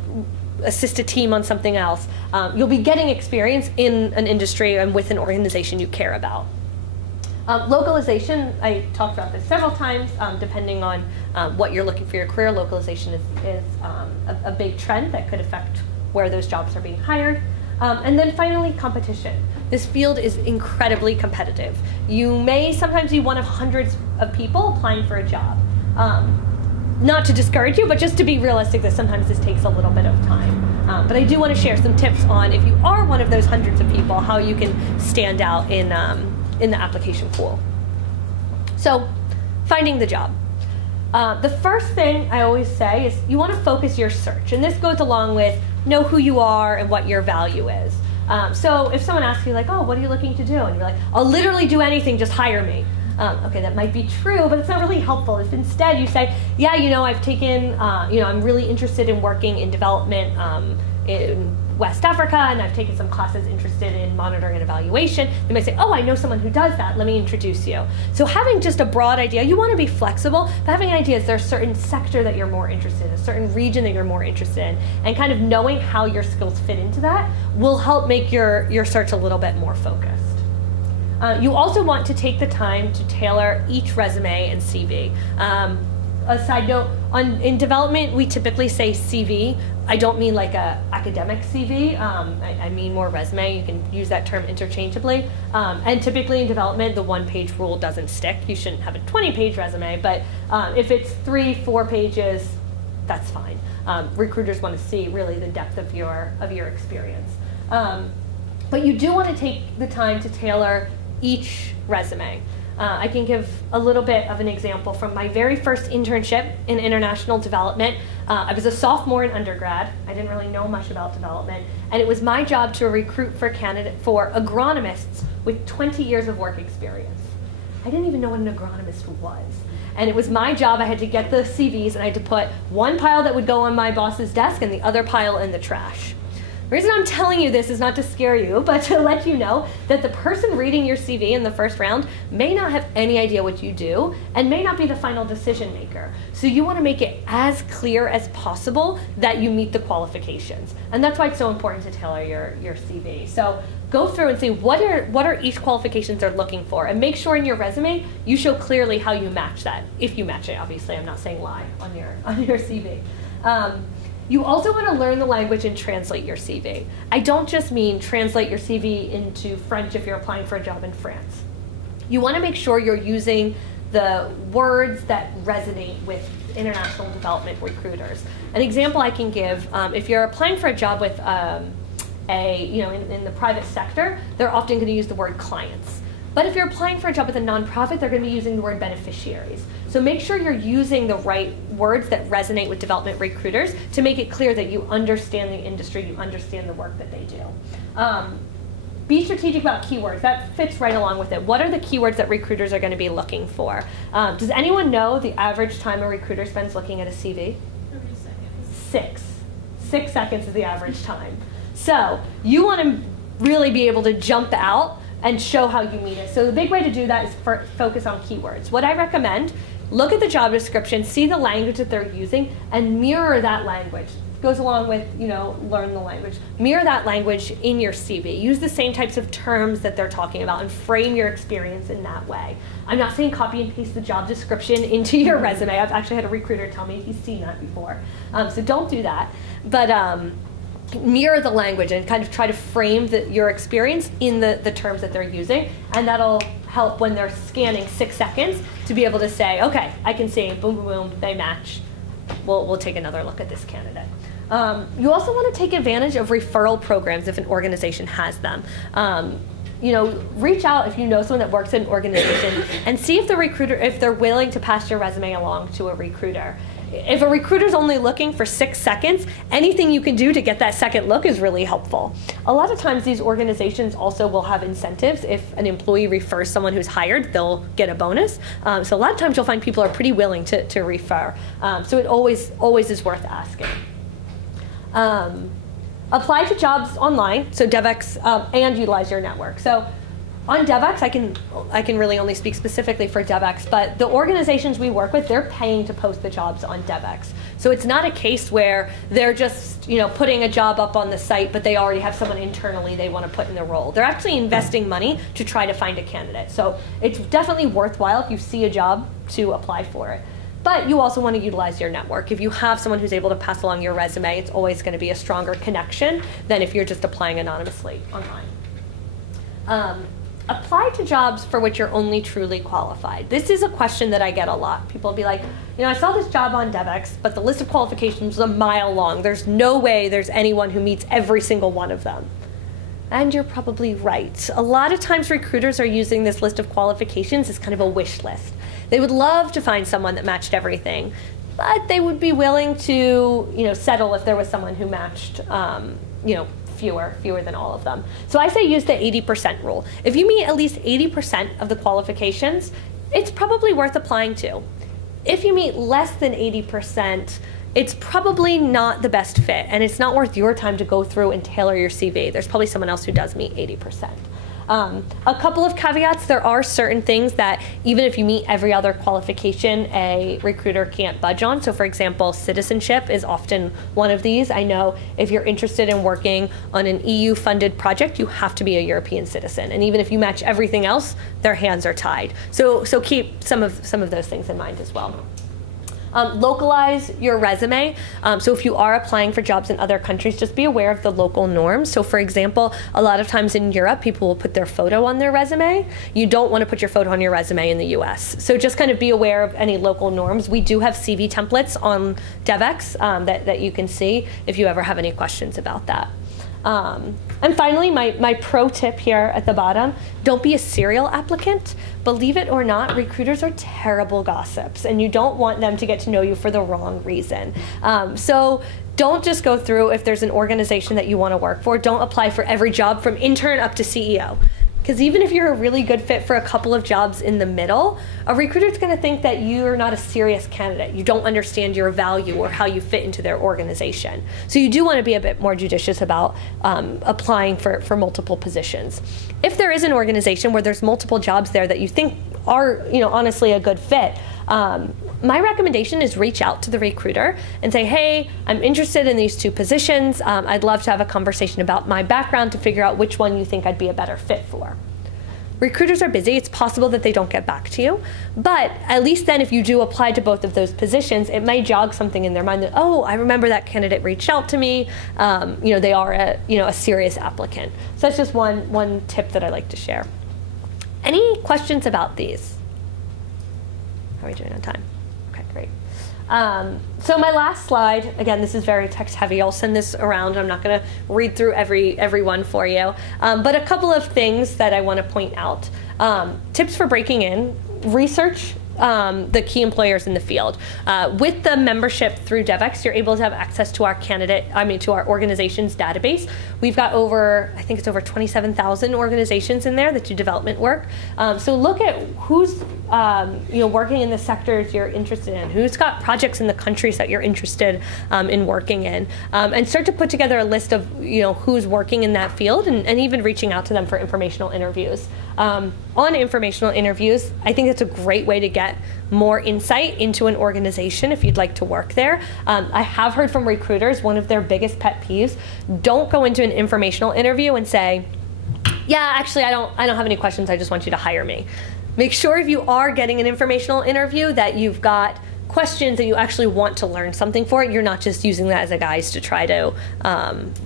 assist a team on something else. You'll be getting experience in an industry and with an organization you care about. Localization, I talked about this several times. Depending on what you're looking for your career, localization is a big trend that could affect where those jobs are being hired. And then finally, competition. This field is incredibly competitive. You may sometimes be one of hundreds of people applying for a job. Not to discourage you, but just to be realistic that sometimes this takes a little bit of time. But I do want to share some tips on, if you are one of those hundreds of people, how you can stand out in the application pool. So, finding the job. The first thing I always say is you want to focus your search. And this goes along with know who you are and what your value is. So if someone asks you like, oh, what are you looking to do? And you're like, I'll literally do anything, just hire me. Okay, that might be true, but it's not really helpful. If instead you say, yeah, I've taken, I'm really interested in working in development in West Africa, and I've taken some classes interested in monitoring and evaluation. You might say, oh, I know someone who does that. Let me introduce you. So having just a broad idea, you want to be flexible, but having ideas, there's a certain sector that you're more interested in, a certain region that you're more interested in, and kind of knowing how your skills fit into that will help make your search a little bit more focused. You also want to take the time to tailor each resume and CV. A side note, in development, we typically say CV. I don't mean like a academic CV. I mean more resume. You can use that term interchangeably. And typically in development, the one-page rule doesn't stick. You shouldn't have a 20-page resume, but if it's 3-4 pages, that's fine. Recruiters want to see really the depth of your experience. But you do want to take the time to tailor each resume. I can give a little bit of an example from my very first internship in international development. I was a sophomore in undergrad. I didn't really know much about development, and it was my job to recruit for agronomists with 20 years of work experience. I didn't even know what an agronomist was. And it was my job. I had to get the CVs, and I had to put one pile that would go on my boss's desk and the other pile in the trash. The reason I'm telling you this is not to scare you, but to let you know that the person reading your CV in the first round may not have any idea what you do and may not be the final decision maker. So you want to make it as clear as possible that you meet the qualifications. And that's why it's so important to tailor your CV. So go through and see what are each qualifications they're looking for, and make sure in your resume you show clearly how you match that. If you match it, obviously. I'm not saying lie on your CV. You also want to learn the language and translate your CV. I don't just mean translate your CV into French if you're applying for a job in France. You want to make sure you're using the words that resonate with international development recruiters. An example I can give, if you're applying for a job with in the private sector, they're often going to use the word clients. But if you're applying for a job with a nonprofit, they're going to be using the word beneficiaries. So make sure you're using the right words that resonate with development recruiters to make it clear that you understand the industry, you understand the work that they do. Be strategic about keywords. That fits right along with it. What are the keywords that recruiters are going to be looking for? Does anyone know the average time a recruiter spends looking at a CV? 30 seconds. 6 seconds is the average time. So you want to really be able to jump out and show how you meet it. So the big way to do that is focus on keywords. What I recommend, look at the job description, see the language that they're using, and mirror that language. It goes along with, learn the language. Mirror that language in your CV. Use the same types of terms that they're talking about and frame your experience in that way. I'm not saying copy and paste the job description into your resume. I've actually had a recruiter tell me he's seen that before. So don't do that. But mirror the language and kind of try to frame your experience in the terms that they're using, and that'll help when they're scanning 6 seconds to be able to say, okay, I can see, boom, boom, boom, they match. We'll take another look at this candidate. You also want to take advantage of referral programs if an organization has them. Reach out if you know someone that works in an organization and see if if they're willing to pass your resume along to a recruiter. If a recruiter's only looking for 6 seconds, anything you can do to get that second look is really helpful. A lot of times these organizations also will have incentives. If an employee refers someone who's hired, they'll get a bonus. So a lot of times you'll find people are pretty willing to refer. So it always is worth asking. Apply to jobs online, so Devex, and utilize your network. So on Devex, I can really only speak specifically for Devex, but the organizations we work with, they're paying to post the jobs on Devex. So it's not a case where they're just putting a job up on the site, but they already have someone internally they want to put in the role. They're actually investing money to try to find a candidate. So it's definitely worthwhile if you see a job to apply for it. But you also want to utilize your network. If you have someone who's able to pass along your resume, it's always going to be a stronger connection than if you're just applying anonymously online. Apply to jobs for which you're only truly qualified. This is a question that I get a lot. People will be like, I saw this job on Devex, but the list of qualifications is a mile long. There's no way there's anyone who meets every single one of them. And you're probably right. A lot of times recruiters are using this list of qualifications as kind of a wish list. They would love to find someone that matched everything, but they would be willing to, settle if there was someone who matched, fewer than all of them. So I say use the 80% rule. If you meet at least 80% of the qualifications, it's probably worth applying to. If you meet less than 80%, it's probably not the best fit, and it's not worth your time to go through and tailor your CV. There's probably someone else who does meet 80%. A couple of caveats, there are certain things that even if you meet every other qualification, a recruiter can't budge on. So for example, citizenship is often one of these. I know if you're interested in working on an EU-funded project, you have to be a European citizen. And even if you match everything else, their hands are tied. So keep some of those things in mind as well. Localize your resume. So if you are applying for jobs in other countries, just be aware of the local norms. So for example, a lot of times in Europe, people will put their photo on their resume. You don't want to put your photo on your resume in the US. So just kind of be aware of any local norms. We do have CV templates on Devex that you can see if you ever have any questions about that. And finally, my pro tip here at the bottom, don't be a serial applicant. Believe it or not, recruiters are terrible gossips, and you don't want them to get to know you for the wrong reason. So don't just go through, if there's an organization that you want to work for, don't apply for every job from intern up to CEO. Because even if you're a really good fit for a couple of jobs in the middle, a recruiter's going to think that you're not a serious candidate. You don't understand your value or how you fit into their organization. So you do want to be a bit more judicious about applying for multiple positions. If there is an organization where there's multiple jobs there that you think are, honestly a good fit, my recommendation is reach out to the recruiter and say, hey, I'm interested in these 2 positions. I'd love to have a conversation about my background to figure out which one you think I'd be a better fit for. Recruiters are busy. It's possible that they don't get back to you. But at least then if you do apply to both of those positions, it may jog something in their mind that, oh, I remember that candidate reached out to me. They are a serious applicant. So that's just one tip that I like to share. Any questions about these? How are we doing on time? Okay, great. So my last slide, again, this is very text heavy. I'll send this around. I'm not going to read through every one for you. But a couple of things that I want to point out. Tips for breaking in, research the key employers in the field. With the membership through Devex, you're able to have access to our to our organization's database. We've got I think it's over 27,000 organizations in there that do development work. So look at who's working in the sectors you're interested in, who's got projects in the countries that you're interested in working in, and start to put together a list of who's working in that field, and even reaching out to them for informational interviews. On informational interviews, I think it's a great way to get more insight into an organization if you'd like to work there. I have heard from recruiters, one of their biggest pet peeves, don't go into an informational interview and say, yeah, actually, I don't have any questions, I just want you to hire me. Make sure if you are getting an informational interview that you've got questions that you actually want to learn something for it. You're not just using that as a guise to try to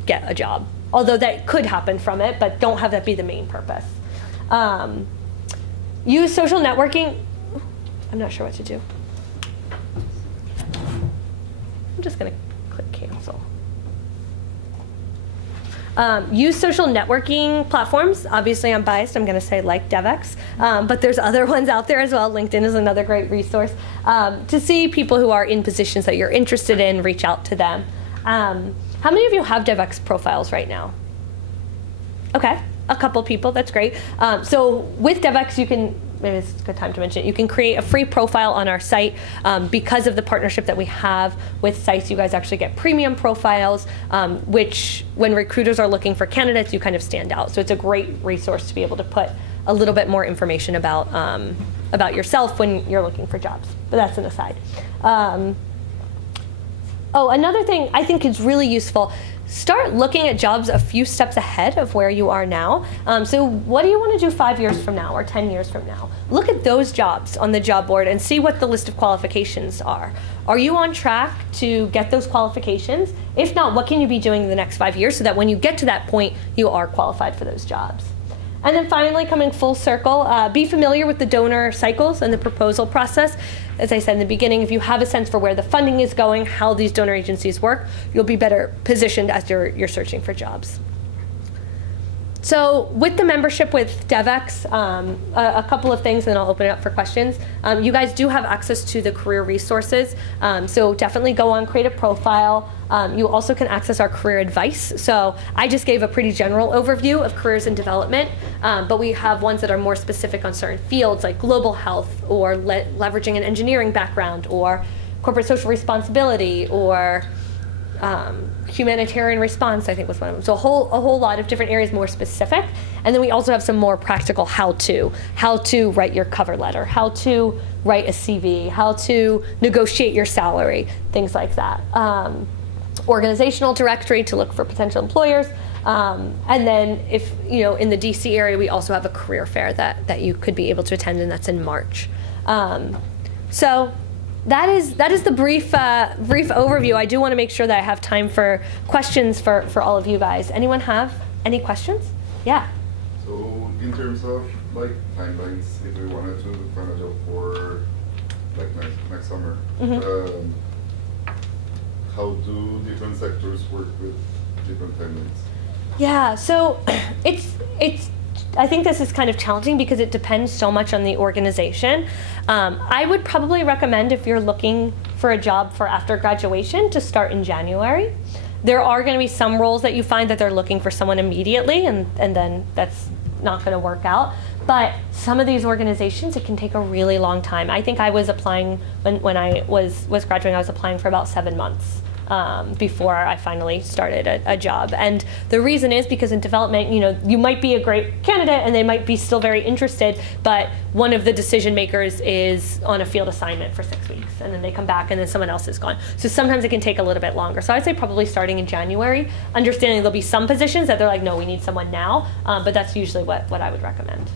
get a job. Although that could happen from it, but don't have that be the main purpose. Use social networking. I'm not sure what to do. I'm just going to click cancel. Use social networking platforms. Obviously, I'm biased. I'm going to say like Devex, but there's other ones out there as well. LinkedIn is another great resource to see people who are in positions that you're interested in. Reach out to them. How many of you have Devex profiles right now? Okay. A couple people, that's great. So with Devex, maybe it's a good time to mention it, you can create a free profile on our site. Because of the partnership that we have with SAIS, you guys actually get premium profiles, which when recruiters are looking for candidates, you kind of stand out. So it's a great resource to be able to put a little bit more information about yourself when you're looking for jobs. But that's an aside. Another thing I think is really useful, start looking at jobs a few steps ahead of where you are now. So what do you want to do 5 years from now or 10 years from now? Look at those jobs on the job board and see what the list of qualifications are. Are you on track to get those qualifications? If not, what can you be doing in the next 5 years so that when you get to that point, you are qualified for those jobs? And then finally, coming full circle, be familiar with the donor cycles and the proposal process. As I said in the beginning, if you have a sense for where the funding is going, how these donor agencies work, you'll be better positioned as you're searching for jobs. So with the membership with Devex, a couple of things, and then I'll open it up for questions. You guys do have access to the career resources, so definitely go on, create a profile. You also can access our career advice. So I just gave a pretty general overview of careers and development, but we have ones that are more specific on certain fields like global health or leveraging an engineering background or corporate social responsibility or humanitarian response, I think was one of them. So a whole lot of different areas more specific. And then we also have some more practical how to write your cover letter, how to write a CV, how to negotiate your salary, things like that. Organizational directory to look for potential employers. And then if, in the DC area, we also have a career fair that you could be able to attend, and that's in March. So that is the brief overview. I do want to make sure that I have time for questions for all of you guys. Anyone have any questions? Yeah. So in terms of like timelines, if we wanted to find a job for like next summer, how do different sectors work with different timelines? Yeah, so I think this is kind of challenging because it depends so much on the organization. I would probably recommend, if you're looking for a job for after graduation, to start in January. There are going to be some roles that you find that they're looking for someone immediately, and then that's not going to work out. But some of these organizations, it can take a really long time. I think I was applying, when I was graduating, I was applying for about 7 months before I finally started a job. And the reason is because in development, you might be a great candidate and they might be still very interested, but one of the decision makers is on a field assignment for 6 weeks, and then they come back and then someone else is gone. So sometimes it can take a little bit longer. So I'd say probably starting in January, understanding there'll be some positions that they're like, no, we need someone now, but that's usually what I would recommend.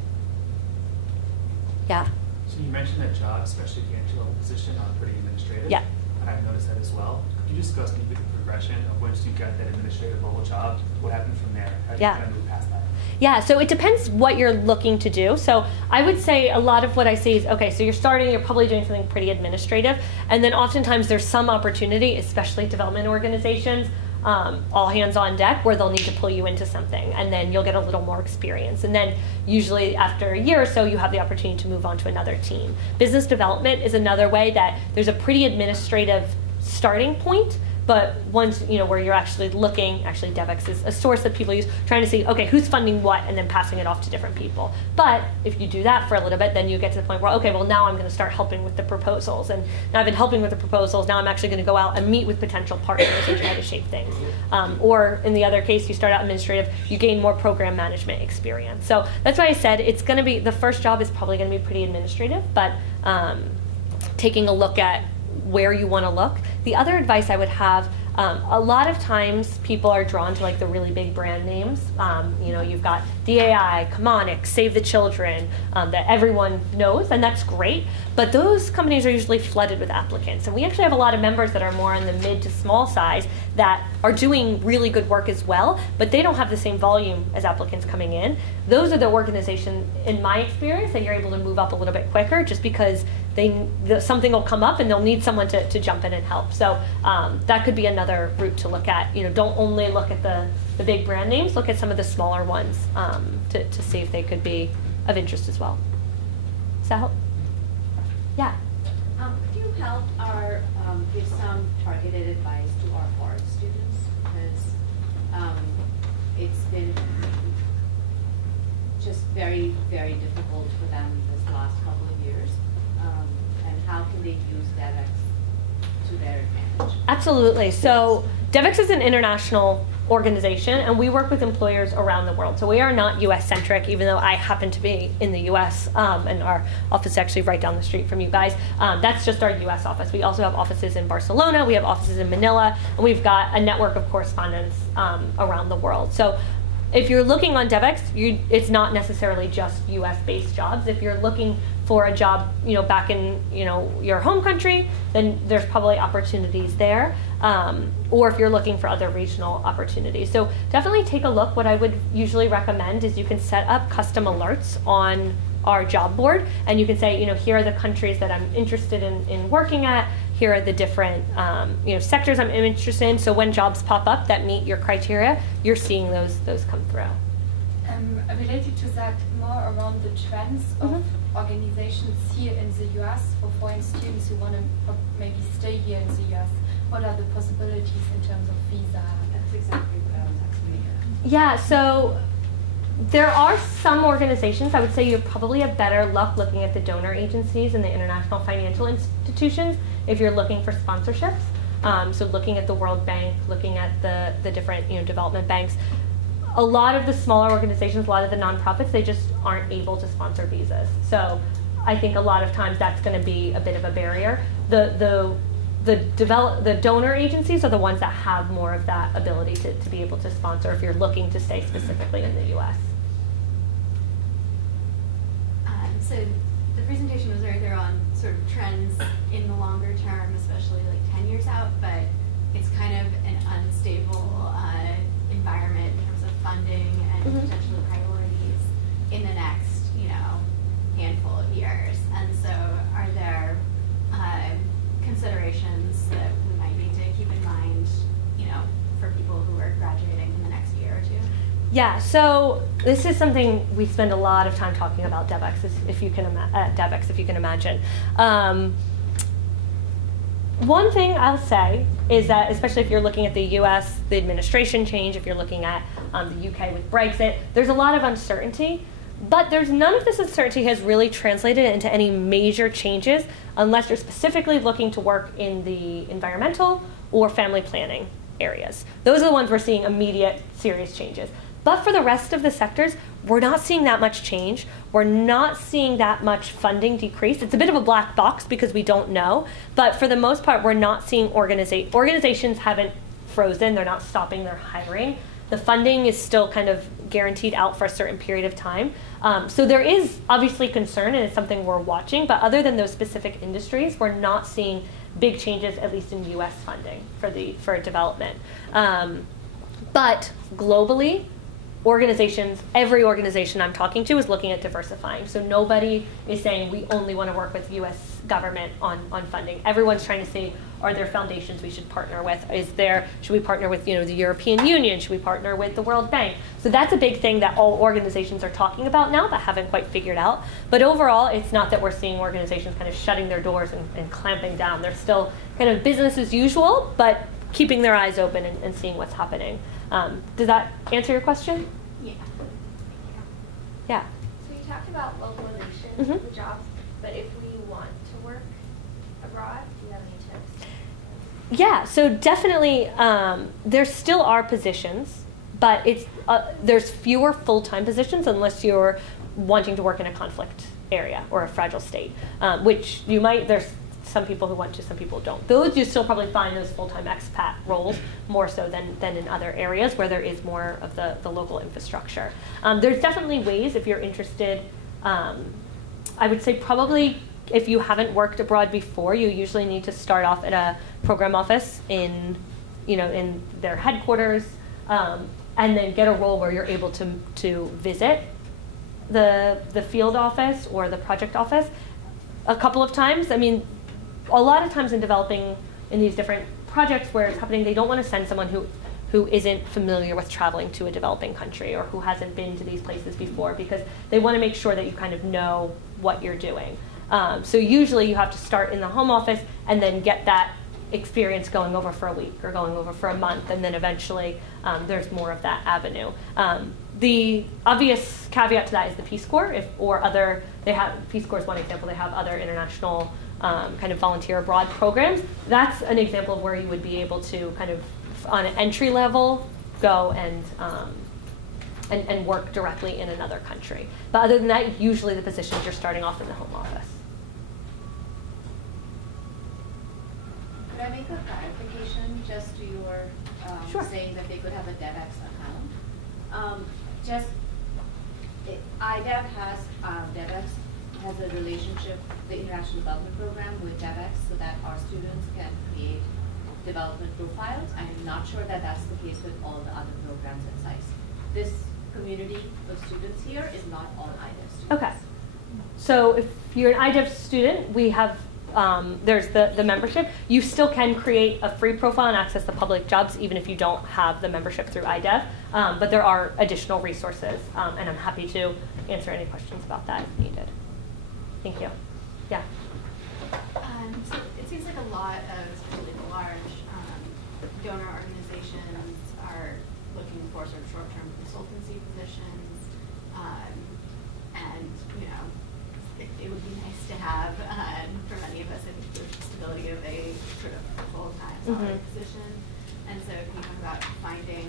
Yeah. So you mentioned that jobs, especially the entry-level position, are pretty administrative. Yeah. And I've noticed that as well. Could you discuss maybe the progression of once you get that administrative level job? What happens from there? How do you kind of move past that? Yeah, so it depends what you're looking to do. So I would say a lot of what I see is, okay, so you're starting, you're probably doing something pretty administrative, and then oftentimes there's some opportunity, especially development organizations, all hands on deck, where they'll need to pull you into something, and then you'll get a little more experience. And then usually after a year or so, you have the opportunity to move on to another team. Business development is another way that there's a pretty administrative starting point, but once, where you're actually looking, Devex is a source that people use, trying to see, okay, who's funding what, and then passing it off to different people. But if you do that for a little bit, then you get to the point where, okay, well, now I'm going to start helping with the proposals. And now I've been helping with the proposals, now I'm actually going to go out and meet with potential partners and try to shape things. Or in the other case, you start out administrative, you gain more program management experience. So that's why I said it's going to be, the first job is probably going to be pretty administrative, but taking a look at where you want to look. The other advice I would have, a lot of times people are drawn to like the really big brand names. You've got DAI, Chemonic, Save the Children, that everyone knows, and that's great. But those companies are usually flooded with applicants. And we actually have a lot of members that are more in the mid to small size that are doing really good work as well, but they don't have the same volume as applicants coming in. Those are the organizations, in my experience, that you're able to move up a little bit quicker, just because something will come up and they'll need someone to jump in and help. So that could be another route to look at. Don't only look at the big brand names, look at some of the smaller ones to see if they could be of interest as well. Does that help? Yeah. Could you help give some targeted advice to our foreign students? Because it's been just very, very difficult for them this last couple of years. And how can they use Devex to their advantage? Absolutely. So Devex is an international organization, and we work with employers around the world. So we are not US-centric, even though I happen to be in the US, and our office is actually right down the street from you guys. That's just our US office. We also have offices in Barcelona, we have offices in Manila, and we've got a network of correspondents around the world. So if you're looking on Devex, it's not necessarily just US-based jobs. If you're looking for a job, back in, your home country, then there's probably opportunities there. Or if you're looking for other regional opportunities. So definitely take a look. What I would usually recommend is you can set up custom alerts on our job board, and you can say, here are the countries that I'm interested in working at. Here are the different sectors I'm interested in. So when jobs pop up that meet your criteria, you're seeing those come through. Related to that, more around the trends of organizations here in the US for foreign students who want to maybe stay here in the US. What are the possibilities in terms of visa? That's exactly what I was asking. Yeah, so there are some organizations, I would say you probably have better luck looking at the donor agencies and the international financial institutions if you're looking for sponsorships. So looking at the World Bank, looking at the different development banks. A lot of the smaller organizations, a lot of the nonprofits, they just aren't able to sponsor visas. So I think a lot of times that's going to be a bit of a barrier. The donor agencies are the ones that have more of that ability to be able to sponsor if you're looking to stay specifically in the US. So the presentation was very clear on sort of trends in the longer term, especially like 10 years out, but it's kind of an unstable environment in terms of funding and potential priorities in the next, handful of years. And so are there considerations that we might need to keep in mind, for people who are graduating in the next year or two? Yeah, so this is something we spend a lot of time talking about, Devex, if you can imagine. One thing I'll say is that, especially if you're looking at the US, the administration change, if you're looking at the UK with Brexit, there's a lot of uncertainty, but none of this uncertainty has really translated into any major changes unless you're specifically looking to work in the environmental or family planning areas. Those are the ones we're seeing immediate, serious changes. But for the rest of the sectors, we're not seeing that much change. We're not seeing that much funding decrease. It's a bit of a black box because we don't know. But for the most part, we're not seeing organizations haven't frozen. They're not stopping their hiring. The funding is still kind of guaranteed out for a certain period of time. So there is obviously concern, and it's something we're watching. But other than those specific industries, we're not seeing big changes, at least in US funding for development. But globally, organizations, every organization I'm talking to is looking at diversifying. So nobody is saying we only want to work with US government on funding. Everyone's trying to say, are there foundations we should partner with? Should we partner with the European Union? Should we partner with the World Bank? So that's a big thing that all organizations are talking about now but haven't quite figured out. But overall, it's not that we're seeing organizations kind of shutting their doors and clamping down. They're still kind of business as usual, but keeping their eyes open and seeing what's happening. Does that answer your question? Yeah. Yeah. So you talked about localization Mm-hmm. of the jobs, but if we want to work abroad, do you have any tips? Yeah, so definitely there still are positions, but there's fewer full-time positions unless you're wanting to work in a conflict area or a fragile state, which there's some people who want to, some people don't. Those you still probably find those full-time expat roles more so than in other areas where there is more of the local infrastructure. There's definitely ways if you're interested. I would say probably if you haven't worked abroad before, you usually need to start off at a program office in their headquarters, and then get a role where you're able to visit the field office or the project office a couple of times. I mean, a lot of times in these different projects where it's happening, they don't want to send someone who isn't familiar with traveling to a developing country or who hasn't been to these places before, because they want to make sure that you kind of know what you're doing. So usually you have to start in the home office and then get that experience going over for a week or going over for a month, and then eventually there's more of that avenue. The obvious caveat to that is the Peace Corps, Peace Corps is one example. They have other international kind of volunteer abroad programs. That's an example of where you would be able to kind of, on an entry level, go and work directly in another country. But other than that, usually the positions you're starting off in the home office. Could I make a clarification just to your Sure. saying that they could have a Devex account? IDEV Devex has a relationship, the International Development Program, with Devex so that our students can create development profiles. I'm not sure that that's the case with all the other programs at SAIS. This community of students here is not all IDEV students. Okay. So if you're an IDEV student, we have, there's the membership. You still can create a free profile and access the public jobs even if you don't have the membership through IDEV. But there are additional resources, and I'm happy to answer any questions about that if needed. Thank you. Yeah. So it seems like a lot of, especially the large donor organizations are looking for sort of short-term consultancy positions, and it would be nice to have, for many of us, I think, the stability of a sort of full-time salary position. And so can you talk about finding,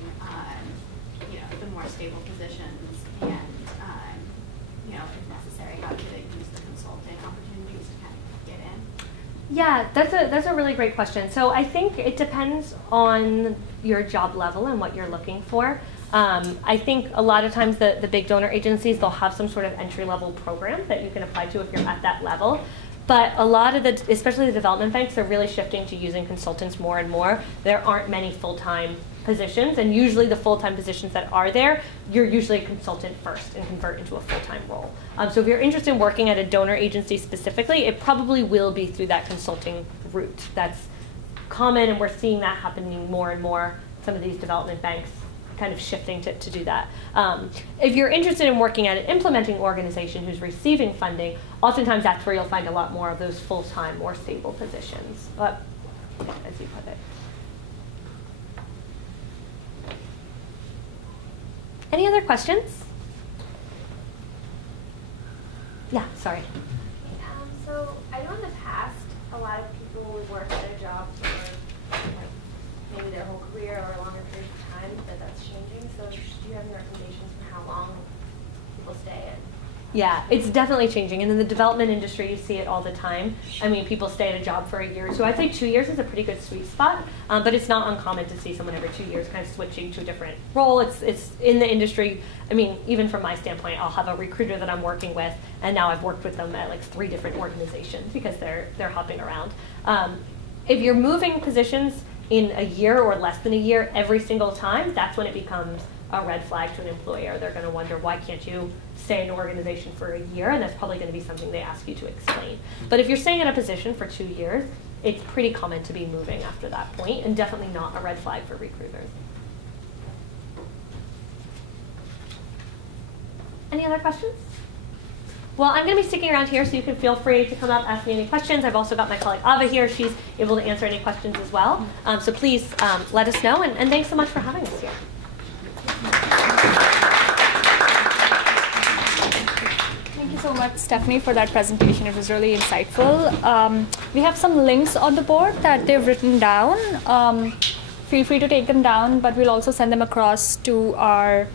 the more stable positions and, if necessary, how to use the consulting opportunities to kind of get in? Yeah, that's a really great question. So I think it depends on your job level and what you're looking for. I think a lot of times the big donor agencies, they'll have some sort of entry-level program that you can apply to if you're at that level. But a lot of especially the development banks, are really shifting to using consultants more and more. There aren't many full-time positions, and usually the full-time positions that are there, you're usually a consultant first and convert into a full-time role. So if you're interested in working at a donor agency specifically, it probably will be through that consulting route. That's common, and we're seeing that happening more and more. Some of these development banks kind of shifting to do that. If you're interested in working at an implementing organization who's receiving funding, oftentimes that's where you'll find a lot more of those full-time, more stable positions, but as you put it. Any other questions? Yeah, sorry. So I know in the past, a lot of people would work at a job for like, maybe their whole career or a longer period of time, but that's changing. So do you have any recommendations for how long people stay in? Yeah, it's definitely changing. And in the development industry, you see it all the time. I mean, people stay at a job for a year. So I'd say 2 years is a pretty good sweet spot. But it's not uncommon to see someone every 2 years kind of switching to a different role. It's in the industry. I mean, even from my standpoint, I'll have a recruiter that I'm working with, and now I've worked with them at like 3 different organizations because they're hopping around. If you're moving positions in a year or less than a year every single time, that's when it becomes a red flag to an employer. They're going to wonder, why can't you stay in an organization for a year? And that's probably going to be something they ask you to explain. But if you're staying in a position for 2 years, it's pretty common to be moving after that point, and definitely not a red flag for recruiters. Any other questions? Well, I'm going to be sticking around here, so you can feel free to come up, ask me any questions. I've also got my colleague Ava here. She's able to answer any questions as well. So please let us know, and thanks so much for having us here. Thank you so much, Stephanie, for that presentation. It was really insightful. We have some links on the board that they've written down. Feel free to take them down, but we'll also send them across to our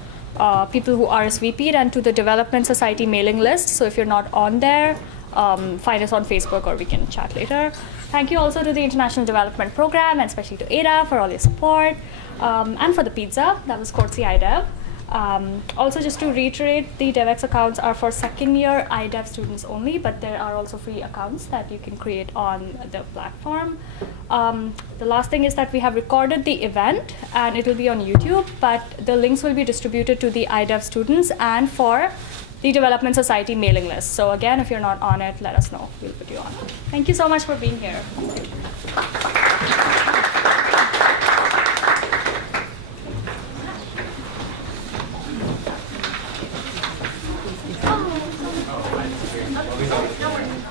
people who RSVP'd and to the Development Society mailing list. So if you're not on there, find us on Facebook or we can chat later. Thank you also to the International Development Program, and especially to Ada for all your support, and for the pizza. That was courtesy IDEV. Also, just to reiterate, the Devex accounts are for second-year IDEV students only, but there are also free accounts that you can create on the platform. The last thing is that we have recorded the event, and it will be on YouTube, but the links will be distributed to the IDEV students and for the Development Society mailing list. So again, if you're not on it, let us know. We'll put you on. Thank you so much for being here.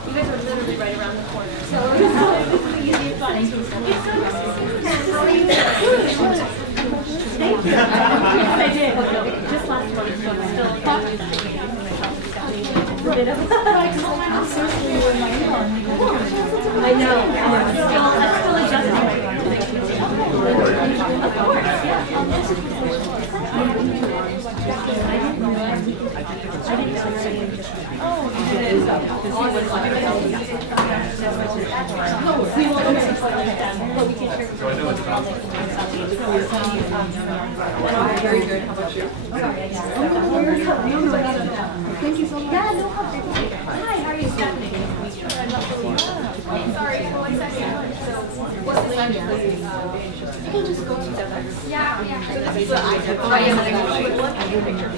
You guys are literally right around the corner. So this will be easy and fun. Thank you so much. How are you? Thank you. Yes, I did. Just last month, so I'm still I know. I'm still adjusting. Of course, Very good. How about you? Thank you so much. Yeah, no problem. Hi, how are you? Stephanie. Sorry, one second. So, what's the language? You can just go to Devex. Yeah. So this is what I did. Oh, yeah. I do picture.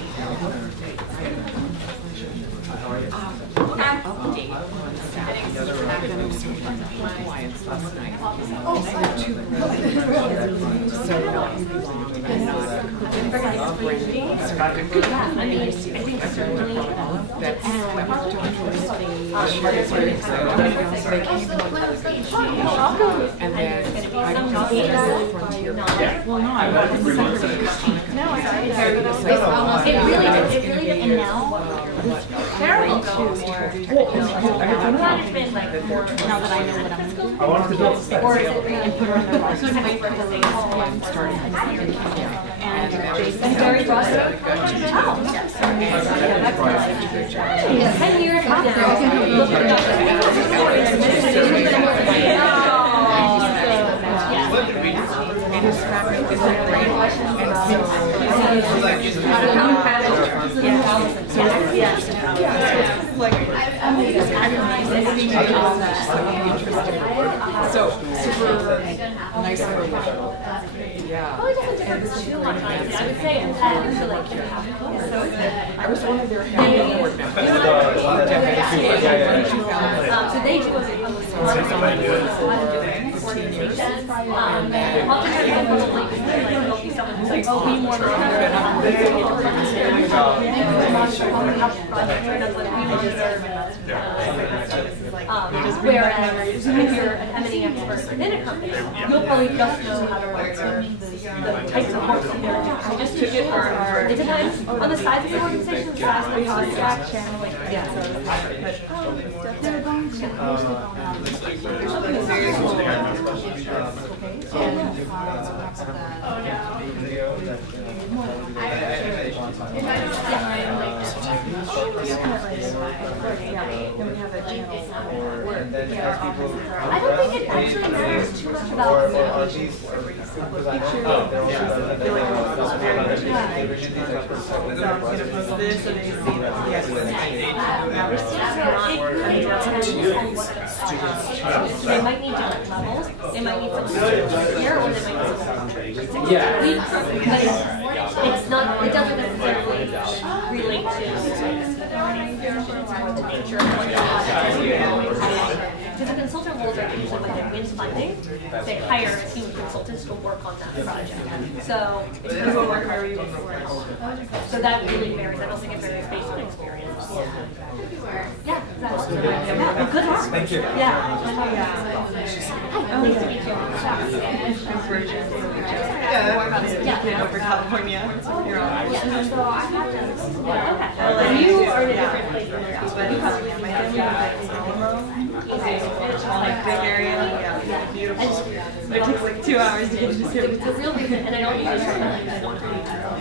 Clients last night. I had 2 that's certainly that's they came and then I don't know frontier. Well, no, I wasn't. No, it really did. And now terrible. Now that I know what I'm going to do. I wanted to do Or is it really put on the wait for the thing starting and very frustrated. 10 years it is fabric, it's like great, so super nice. Yeah. Probably doesn't differ too much. I would say it depends. So like I was one of their family board members. So they do a big organization. probably there'll be someone who's like, oh, be more whereas if you're an M&E expert within a company, you'll probably just know how to write the types of work that they're doing. I just took it for our, it depends on the size of the organization, the size of the contract, channeling. I don't think it actually matters too much about they might need different levels. They might need something here, or they might need something but it's not. It doesn't necessarily relate to nature of because the consultant roles are usually when they win funding, they hire a team of consultants to work on that project. So it's going to work hard so that really varies. I don't think it varies based on experience. Yeah, exactly. Yeah, well, good luck. Thank you. Yeah. Hi, nice to meet you. I'm Virgin. Yeah, over California. Yeah, so I have to. Yeah, okay. You are in a different place than your husband. My family is like big area. Yeah, beautiful. It takes like 2 hours to get to here. It's a real big, and I don't usually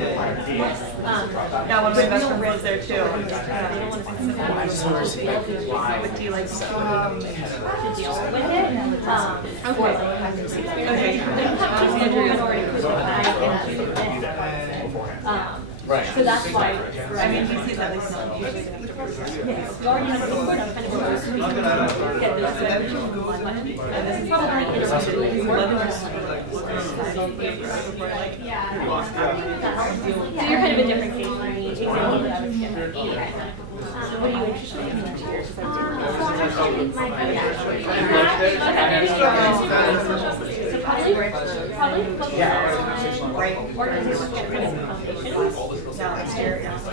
yeah, one of my best friends lives there too. What do you like to deal with it? Right. So that's why. I mean, he sees at least not usually. Yes. You already have a kind of a we can get those and this is probably so you're kind of a different case for me. So what are you interested in next year? Probably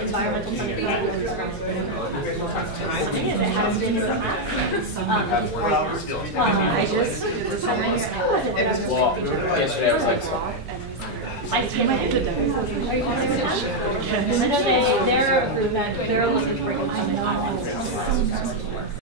environmental I just yesterday I was like I came into the Devex. Are you familiar with them? They're looking for